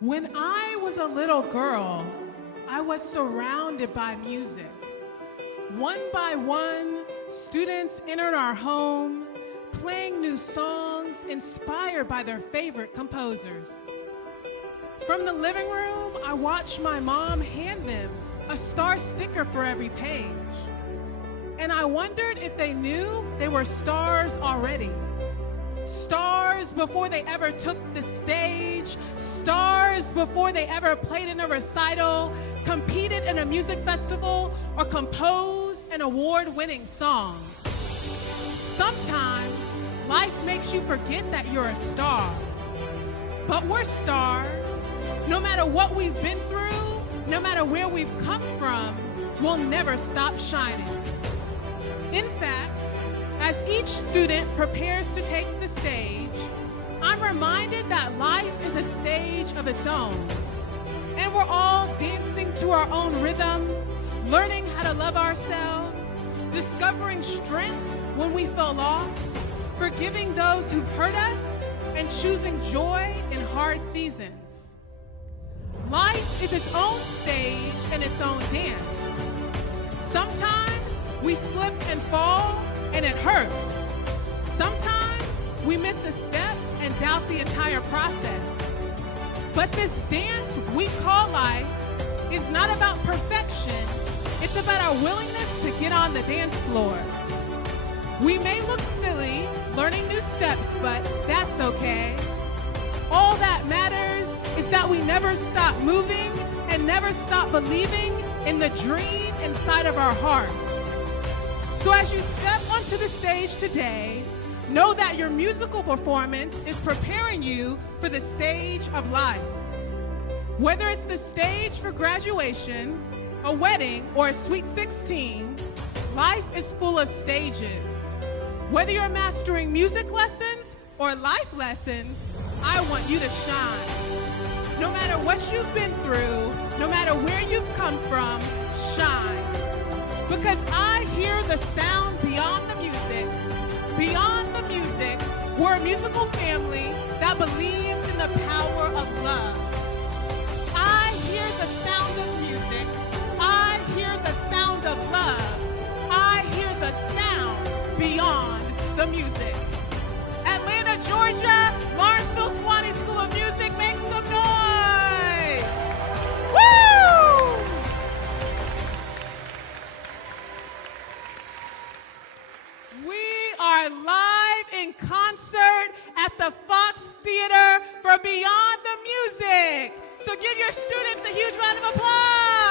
When I was a little girl, I was surrounded by music. One by one, students entered our home, playing new songs inspired by their favorite composers. From the living room, I watched my mom hand them a star sticker for every page. And I wondered if they knew they were stars already. Stars before they ever took the stage, stars before they ever played in a recital, competed in a music festival, or composed an award-winning song. Sometimes life makes you forget that you're a star. But we're stars. No matter what we've been through, no matter where we've come from, we'll never stop shining. In fact, as each student prepares to take the stage, I'm reminded that life is a stage of its own. And we're all dancing to our own rhythm, learning how to love ourselves, discovering strength when we feel lost, forgiving those who've hurt us, and choosing joy in hard seasons. Life is its own stage and its own dance. Sometimes we slip and fall, and it hurts. Sometimes we miss a step and doubt the entire process. But this dance we call life is not about perfection. It's about our willingness to get on the dance floor. We may look silly learning new steps, but that's okay. All that matters is that we never stop moving and never stop believing in the dream inside of our hearts. So as you step onto the stage today, know that your musical performance is preparing you for the stage of life. Whether it's the stage for graduation, a wedding, or a sweet 16, life is full of stages. Whether you're mastering music lessons or life lessons, I want you to shine. No matter what you've been through, no matter where you've come from, shine. Because I hear the sound beyond the music. Beyond the music, we're a musical family that believes in the power of love. I hear the sound of music. I hear the sound of love. I hear the sound beyond the music. Atlanta, Georgia, Lawrenceville Swanee School of Music, make some noise! Woo! We are live in concert at the Fox Theater for Beyond the Music. So give your students a huge round of applause.